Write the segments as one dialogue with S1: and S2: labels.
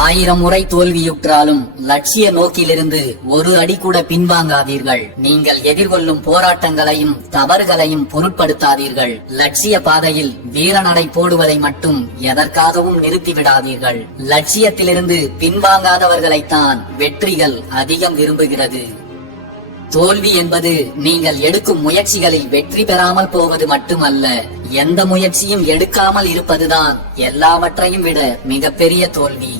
S1: ஆயிரம் முறை தோல்வியுற்றாலும் லட்சிய நோக்கிலிருந்து ஒரு அடி கூட பின்வாங்காதீர்கள். நீங்கள் எதிர்கொள்ளும் போராட்டங்களையும் தவறுகளையும் பொருட்படுத்தாதீர்கள். லட்சிய பாதையில் வீரநடை போடுவதை மட்டும் எதற்காகவும் நிறுத்திவிடாதீர்கள். லட்சியத்திலிருந்து பின்வாங்காதவர்களைத்தான் வெற்றிகள் அதிகம் விரும்புகிறது. தோல்வி என்பது நீங்கள் எடுக்கும் முயற்சிகளில் வெற்றி பெறாமல் போவது மட்டுமல்ல எந்த முயற்சியும் எடுக்காமல் இருப்பதுதான் எல்லாவற்றையும் விட மிகப்பெரிய தோல்வி.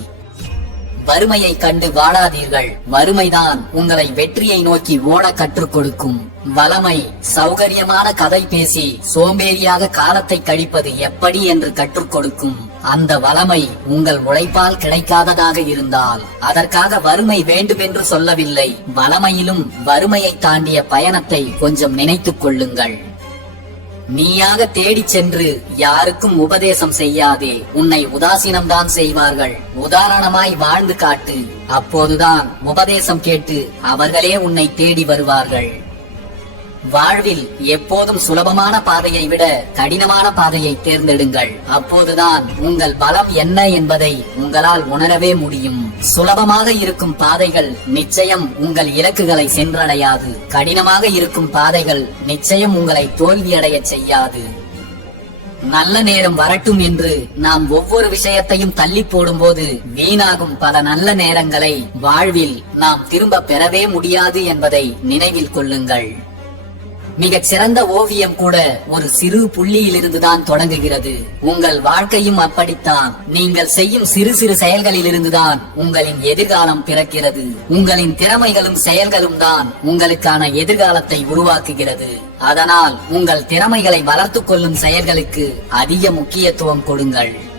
S1: வறுமையை கண்டு வாழாதீர்கள். வறுமைதான் உங்களை வெற்றியை நோக்கி ஓட கற்றுக் கொடுக்கும். வளமை சௌகரியமான கதை பேசி சோம்பேறியாக காலத்தை கழிப்பது எப்படி என்று கற்றுக் கொடுக்கும். அந்த வளமை உங்கள் உழைப்பால் கிடைக்காததாக இருந்தால் அதற்காக வறுமை வேண்டுமென்று சொல்லவில்லை. வளமையிலும் வறுமையை தாண்டிய பயணத்தை கொஞ்சம் நினைத்துக் கொள்ளுங்கள். நீயாக தேடிச் சென்று யாருக்கும் உபதேசம் செய்யாதே. உன்னை உதாசீனம்தான் செய்வார்கள். உதாரணமாய் வாழ்ந்து காட்டு. அப்போதுதான் உபதேசம் கேட்டு அவர்களே உன்னை தேடி வருவார்கள். வாழ்வில் எப்போதும் சுலபமான பாதையை விட கடினமான பாதையை தேர்ந்தெடுங்கள். அப்போதுதான் உங்கள் பலம் என்ன என்பதை உங்களால் உணரவே முடியும். சுலபமாக இருக்கும் பாதைகள் நிச்சயம் உங்கள் இலக்குகளை சென்றடையாது. கடினமாக இருக்கும் பாதைகள் நிச்சயம் உங்களை தோல்வியடைய செய்யாது. நல்ல நேரம் வரட்டும் என்று நாம் ஒவ்வொரு விஷயத்தையும் தள்ளி போடும்போது வீணாகும் பல நல்ல நேரங்களை வாழ்வில் நாம் திரும்ப பெறவே முடியாது என்பதை நினைவில் கொள்ளுங்கள். மிக சிறந்த ஓவியம் கூட ஒரு சிறு புள்ளியிலிருந்துதான் தொடங்குகிறது. உங்கள் வாழ்க்கையும் அப்படித்தான். நீங்கள் செய்யும் சிறு சிறு செயல்களிலிருந்துதான் உங்களின் எதிர்காலம் பிறக்கிறது. உங்களின் திறமைகளும் செயல்களும் தான் உங்களுக்கான எதிர்காலத்தை உருவாக்குகிறது. அதனால் உங்கள் திறமைகளை வளர்த்துக் கொள்ளும் செயல்களுக்கு அதிக முக்கியத்துவம் கொடுங்கள்.